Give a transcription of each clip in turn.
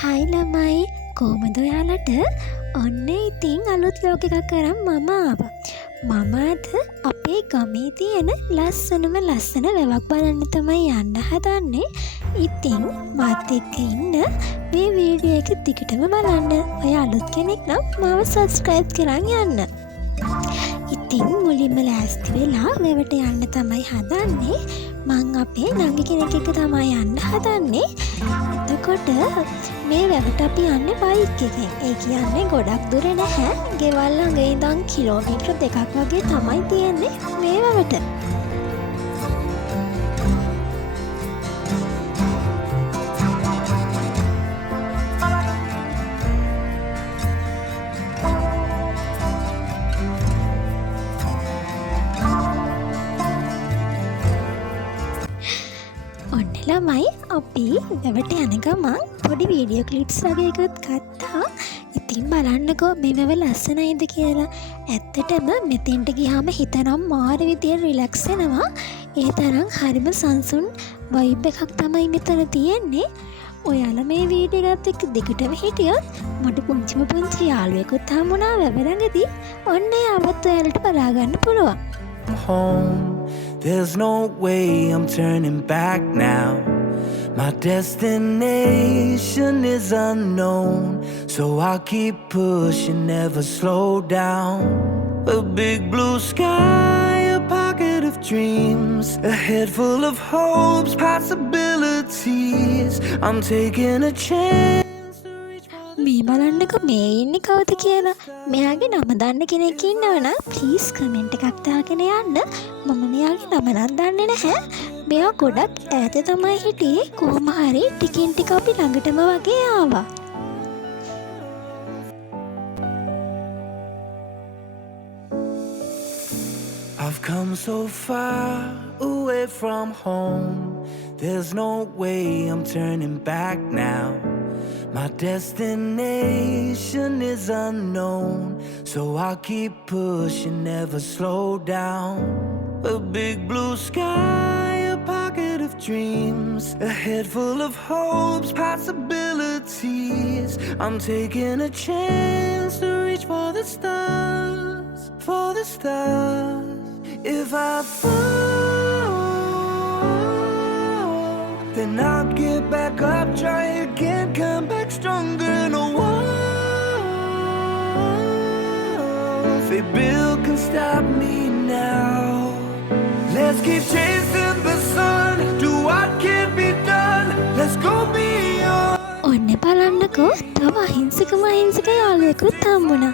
හයි ළමයි කොහොමද ඔයාලට ඔන්න ඉතින් අලුත් ලෝක එකක් කරන් මම ආවා. මම අද අපේ ගමේ තියෙන ලස්සන වැවක් බලන්න තමයි යන්න හදන්නේ. ඉතින් මාත් එක්ක ඉන්න මේ වීඩියෝ එක දිගටම බලන්න. ඔය අලුත් කෙනෙක් නම් මාව සබ්ස්ක්‍රයිබ් කරන් යන්න. ඉතින් මුලින්ම ලෑස්ති වෙලා වැවට යන්න තමයි හදන්නේ. මං අපේ නංගි කෙනෙක් එක්ක තමයි යන්න හදන්නේ. එතකොට මේ වැවට අපි යන්නේ බයික් එකෙන්. ඒ කියන්නේ ගොඩක් දුර නැහැ. ගෙවල් ළඟ ඉඳන් කිලෝමීටර් 2ක් වගේ තමයි තියෙන්නේ මේ වැවට. ඔන්න ළමයි අපි වැවට යන ගමන් පොඩි වීඩියෝ ක්ලිප්ස් වගේ එකත් ගත්තා. ඉතින් බලන්නකෝ මේ වැව ලස්සනයිද කියලා. ඇත්තටම මෙතෙන්ට ගියාම හිතනම් මාර විදියට රිලැක්ස් වෙනවා. ඒ තරම් හරිම සංසුන් වයිබ් එකක් තමයි මෙතන තියෙන්නේ. ඔයාලා මේ වීඩියෝ එකත් එක්ක දිගටම හිටියොත් මට පුංචි යාළුවෙකුත් හම්බුණා වැව ළඟදී. ඔන්න ආවත් ඔයාලට බලා ගන්න පුළුවන්. Home, there's no way I'm turning back now. My destination is unknown, so I'll keep pushing, never slow down. A big blue sky, a pocket of dreams, a head full of hopes, possibilities. I'm taking a chance. මේ බලන්නකෝ මේ ඉන්නේ කවුද කියලා. මෙයාගේ නම දන්න කෙනෙක් ඉන්නවනම් ප්ලීස් කමෙන්ට් එකක් දාගෙන යන්න. මම මෙයාගේ නම නම් දන්නේ නැහැ. මෙයා ගොඩක් ඈත තමයි හිටියේ. කොහොම හරි ටිකින් ටික අපි ළඟටම වගේ ආවා. I've come so far away from home. There's no way I'm turning back now. My destination is unknown, so I'll keep pushing, never slow down. A big blue sky, a pocket of dreams, a head full of hopes, possibilities. I'm taking a chance to reach for the stars, for the stars. If I fall, then I'll get back up, try again, come back stronger. No one, they build can stop me now. Let's keep chasing the sun, do what can be done. Let's go beyond. ඔන්න බලන්නකෝ තව අහිංසක යාළුවෙකුත් හම්බුණා.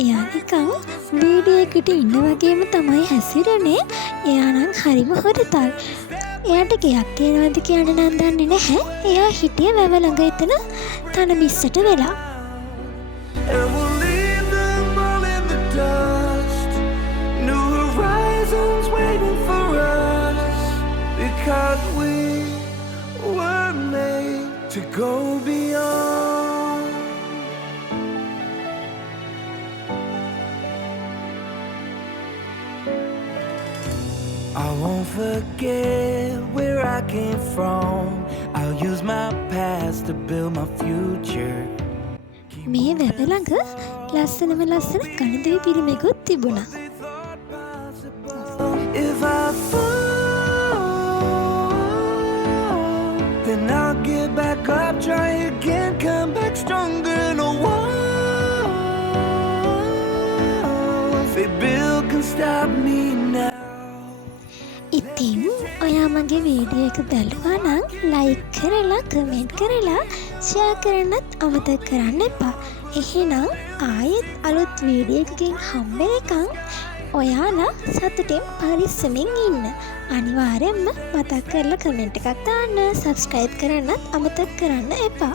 එයා නිකන් වීඩියෝ එකට ඉන්න වගේම තමයි හැසිරෙන්නේ. එයා නම් හරිම හොරතල්. එයාට ගයක් තියෙනවද කියන්න නම් දන්නේ නැහැ. එයා හිටියේ වැව ළඟ එතන තන බිස්සට වෙලා. And we'll leave them all in the dust. New horizons waiting for us, because we were made to go beyond. I won't forget where I came from. I'll use my past to build my future. මේ වැව ළඟ ලස්සන කණදිවි පිළිමයකුත් තිබුණා. If I fall, then I'll get back up, try again, come back stronger. No one, they build can stop me now. ඉතින් ඔයා මගේ වීඩියෝ එක බැලුවා නම් ලයික් කරලා කමෙන්ට් කරලා ෂෙයා කරන්නත් අමතක කරන්න එපා. එහෙනම් ආයෙත් අලුත් වීඩියෝ එකකින් හම්බෙනකන් ඔයාලා සතුටින් පරිස්සමින් ඉන්න. අනිවාර්යෙන්ම මතක් කරලා කමෙන්ට් එකක් දාන්න. සබ්ස්ක්‍රයිබ් කරන්නත් අමතක කරන්න එපා.